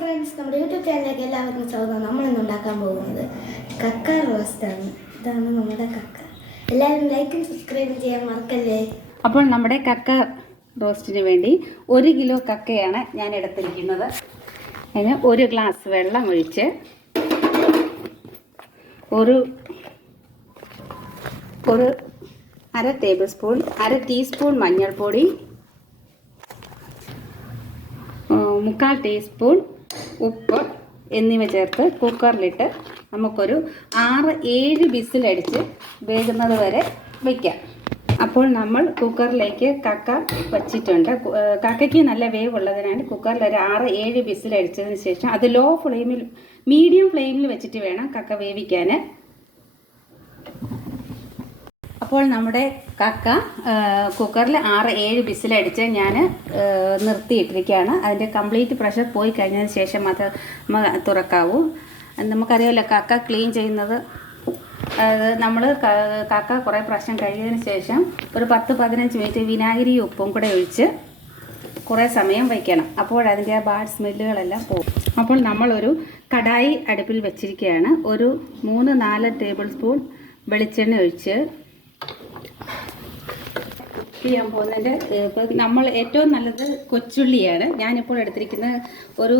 Friends നമ്മുടെ YouTube ചാനലിലേക്ക് എല്ലാവർക്കും സ്വാഗതം. നമ്മൾ ഇന്ന് ഉണ്ടാക്കാൻ പോകുന്നത് കക്ക റോസ്റ്റാണ് ഇതാണ് നമ്മുടെ കക്ക. എല്ലാവരും ലൈക്കും സബ്സ്ക്രൈബും ചെയ്യാൻ മറക്കല്ലേ? അപ്പോൾ നമ്മുടെ കക്ക റോസ്റ്റിന് വേണ്ടി ഒരു കിലോ കക്കയാണ് ഞാൻ എടുത്തിരിക്കുന്നത്. അതിന് ഒരു ഗ്ലാസ് വെള്ളം ഒഴിച്ച് ഒരു ഒരു അര ടേബിൾ സ്പൂൺ അര ടീസ്പൂൺ മഞ്ഞൾപ്പൊടി മുക്കാൽ ടീസ്പൂൺ ഉപ്പ് എന്നിവ ചേർത്ത് കുക്കറിലിട്ട് നമുക്കൊരു ആറ് ഏഴ് ബിസിലടിച്ച് വേകുന്നത് വരെ വയ്ക്കാം അപ്പോൾ നമ്മൾ കുക്കറിലേക്ക് കക്ക വച്ചിട്ടുണ്ട്. കക്കയ്ക്ക് നല്ല വേവുള്ളതിനാണ് കുക്കറിൽ ഒരു ആറ് ഏഴ് ബിസിലടിച്ചതിന് ശേഷം അത് ലോ ഫ്ലെയിമിൽ മീഡിയം ഫ്ലെയിമിൽ വെച്ചിട്ട് വേണം കക്ക വേവിക്കാൻ അപ്പോൾ നമ്മുടെ കക്ക കുക്കറിൽ ആറ് ഏഴ് ബിസിലടിച്ച് ഞാൻ നിർത്തിയിട്ടിരിക്കുകയാണ്. അതിന്റെ കംപ്ലീറ്റ് പ്രഷർ പോയി കഴിഞ്ഞതിന് ശേഷം അത് മ- തുറക്കാവൂ. നമുക്കറിയാമല്ലോ കക്ക ക്ലീൻ ചെയ്യുന്നത് നമ്മൾ കക്ക കുറേ പ്രാവശ്യം കഴിഞ്ഞതിന് ശേഷം ഒരു പത്ത് പതിനഞ്ച് മിനിറ്റ് വിനാഗിരി ഉപ്പും കൂടെ ഒഴിച്ച് കുറേ സമയം വയ്ക്കണം. അപ്പോൾ അതിന്റെ ആ ബാഡ് സ്മെല്ലുകളെല്ലാം പോകും. അപ്പോൾ നമ്മളൊരു കടായി അടുപ്പിൽ വെച്ചിരിക്കുകയാണ്. ഒരു മൂന്ന് നാല് ടേബിൾ സ്പൂൺ വെളിച്ചെണ്ണ ഒഴിച്ച് ചെയ്യാൻ പോകുന്നതിന്റെ ഇപ്പോൾ നമ്മൾ ഏറ്റവും നല്ലത് കൊച്ചുള്ളിയാണ്. ഞാനിപ്പോൾ എടുത്തിരിക്കുന്നത് ഒരു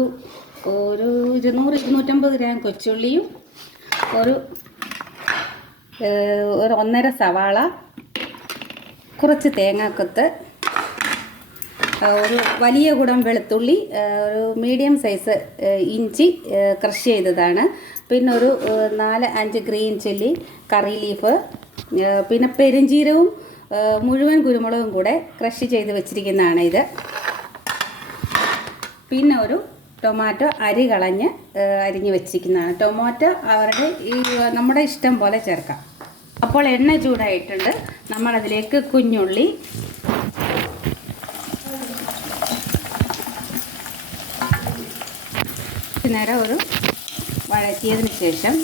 ഒരു ഇരുന്നൂറ് ഇരുന്നൂറ്റമ്പത് ഗ്രാം കൊച്ചുള്ളിയും ഒരു ഒരു ഒന്നര സവാള കുറച്ച് തേങ്ങാക്കൊത്ത് ഒരു വലിയ കുടം വെളുത്തുള്ളി ഒരു മീഡിയം സൈസ് ഇഞ്ചി ക്രഷ് ചെയ്തതാണ്. പിന്നെ ഒരു നാല് അഞ്ച് ഗ്രീൻ ചില്ലി കറി ലീഫ് പിന്നെ പെരുംജീരവും മുഴുവൻ കുരുമുളകും കൂടെ ക്രഷ് ചെയ്ത് വെച്ചിരിക്കുന്നതാണ് ഇത്. പിന്നെ ഒരു ടൊമാറ്റോ അരി കളഞ്ഞ് അരിഞ്ഞ് വെച്ചിരിക്കുന്നതാണ്. ടൊമാറ്റോ അവരുടെ ഈ നമ്മുടെ ഇഷ്ടം പോലെ ചേർക്കാം. അപ്പോൾ എണ്ണ ചൂടായിട്ടുണ്ട്. നമ്മളതിലേക്ക് കുഞ്ഞുള്ളി നേരം ഒരു വഴറ്റിയതിന് ശേഷം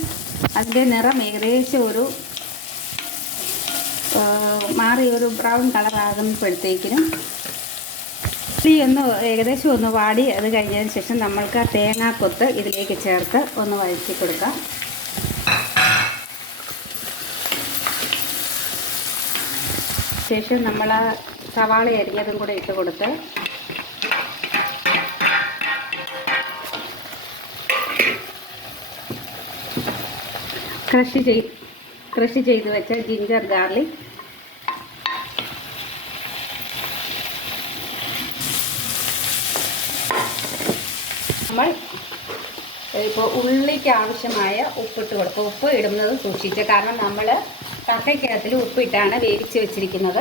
അതിന്റെ നിറം ഏകദേശം ഒരു മാറി ഒരു ബ്രൗൺ കളറാകുമ്പോഴത്തേക്കിനും ഉള്ളി ഒന്ന് ഏകദേശം ഒന്ന് വാടി അത് കഴിഞ്ഞതിന് ശേഷം നമ്മൾക്ക് ആ തേങ്ങാക്കൊത്ത് ഇതിലേക്ക് ചേർത്ത് ഒന്ന് വഴറ്റി കൊടുക്കാം. ശേഷം നമ്മൾ സവാള അരിഞ്ഞതും കൂടെ ഇട്ട് കൊടുത്ത് ക്രഷ് ചെയ് ക്രഷ് ചെയ്ത് വെച്ച ജിഞ്ചർ ഗാർലിക് നമ്മൾ ഇപ്പോൾ ഉള്ളിക്ക് ആവശ്യമായ ഉപ്പിട്ട് കൊടുക്കും. ഉപ്പ് ഇടുന്നത് സൂക്ഷിച്ച്. കാരണം നമ്മൾ കക്കയ്ക്കകത്തിൽ ഉപ്പിട്ടാണ് വേവിച്ച് വെച്ചിരിക്കുന്നത്.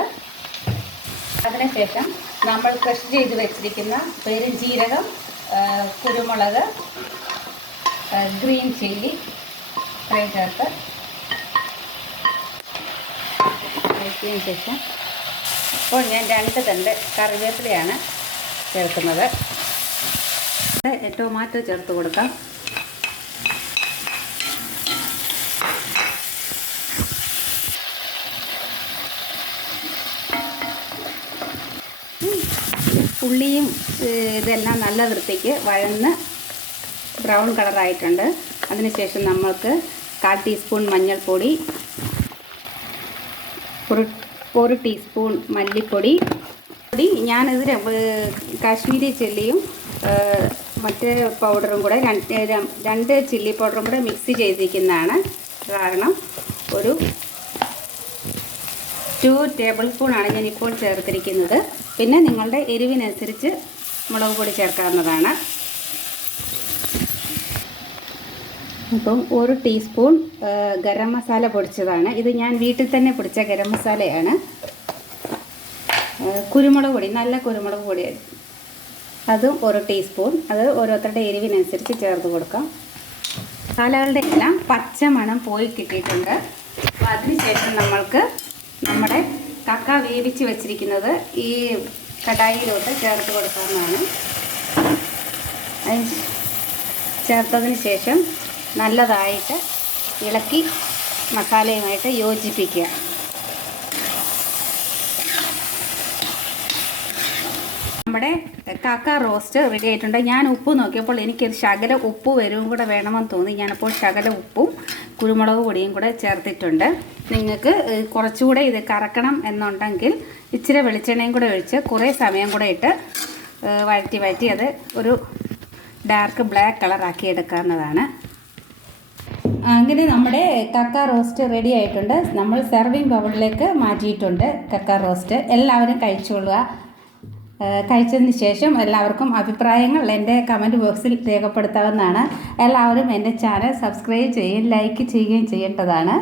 അതിനുശേഷം നമ്മൾ ക്രഷ് ചെയ്ത് വെച്ചിരിക്കുന്ന പെരുംജീരകം കുരുമുളക് ഗ്രീൻ ചില്ലി ഇത്രയും ചേർത്ത് വഴറ്റിയതിന് ശേഷം ഇപ്പോൾ ഞാൻ രണ്ട് തണ്ട് കറിവേപ്പിലയാണ് ചേർക്കുന്നത്. ടൊമാറ്റോ ചേർത്ത് കൊടുക്കാം. ഉള്ളിയും ഇതെല്ലാം നല്ല വൃത്തിക്ക് വഴന്ന് ബ്രൗൺ കളറായിട്ടുണ്ട്. അതിനുശേഷം നമ്മൾക്ക് കാൽ ടീസ്പൂൺ മഞ്ഞൾപ്പൊടി ഒരു ഒരു ടീസ്പൂൺ മല്ലിപ്പൊടി. പൊടി ഞാനിത് കാശ്മീരി ചില്ലിയും മറ്റേ പൗഡറും കൂടെ രണ്ട് രണ്ട് ചില്ലി പൗഡറും കൂടെ മിക്സ് ചെയ്തിരിക്കുന്നതാണ്. കാരണം ഒരു ടു ടേബിൾ സ്പൂണാണ് ഞാനിപ്പോൾ ചേർത്തിരിക്കുന്നത്. പിന്നെ നിങ്ങളുടെ എരിവിനനുസരിച്ച് മുളക് പൊടി ചേർക്കാവുന്നതാണ്. അപ്പം ഒരു ടീസ്പൂൺ ഗരം മസാല പൊടിച്ചതാണ്. ഇത് ഞാൻ വീട്ടിൽ തന്നെ പൊടിച്ച ഗരം മസാലയാണ്. കുരുമുളക് പൊടി നല്ല കുരുമുളക് പൊടി അതും ഒരു ടീസ്പൂൺ അത് ഓരോരുത്തരുടെ എരിവിനനുസരിച്ച് ചേർത്ത് കൊടുക്കാം. മസാലകളുടെ എല്ലാം പച്ച മണം പോയി കിട്ടിയിട്ടുണ്ട്. അപ്പോൾ അതിനുശേഷം നമ്മൾക്ക് നമ്മുടെ കക്ക വേവിച്ച് വെച്ചിരിക്കുന്നത് ഈ കടായിയിലോട്ട് ചേർത്ത് കൊടുക്കാവുന്നതാണ്. ചേർത്തതിന് ശേഷം നല്ലതായിട്ട് ഇളക്കി മസാലയുമായിട്ട് യോജിപ്പിക്കുക. നമ്മുടെ കാക്ക റോസ്റ്റ് റെഡി ആയിട്ടുണ്ട്. ഞാൻ ഉപ്പ് നോക്കിയപ്പോൾ എനിക്കൊരു ശകല ഉപ്പ് വരും കൂടെ വേണമെന്ന് തോന്നി. ഞാനപ്പോൾ ശകല ഉപ്പും കുരുമുളക് പൊടിയും കൂടെ ചേർത്തിട്ടുണ്ട്. നിങ്ങൾക്ക് കുറച്ചുകൂടെ ഇത് കറക്കണം എന്നുണ്ടെങ്കിൽ ഇച്ചിരി വെളിച്ചെണ്ണയും കൂടെ ഒഴിച്ച് കുറേ സമയം കൂടെ ഇട്ട് വഴറ്റി വഴറ്റി അത് ഒരു ഡാർക്ക് ബ്ലാക്ക് കളറാക്കി എടുക്കാവുന്നതാണ്. അങ്ങനെ നമ്മുടെ കക്ക റോസ്റ്റ് റെഡി ആയിട്ടുണ്ട്. നമ്മൾ സെർവിങ് ബൗളിലേക്ക് മാറ്റിയിട്ടുണ്ട് കക്ക റോസ്റ്റ്. എല്ലാവരും കഴിച്ചുകൊള്ളുക. ഏഹ് കഴിച്ചതിന് ശേഷം എല്ലാവർക്കും അഭിപ്രായങ്ങൾ എന്റെ കമന്റ് ബോക്സിൽ രേഖപ്പെടുത്താവുന്നതാണ്. എല്ലാവരും എന്റെ ചാനൽ സബ്സ്ക്രൈബ് ചെയ്യുകയും ലൈക്ക് ചെയ്യുകയും ചെയ്യേണ്ടതാണ്.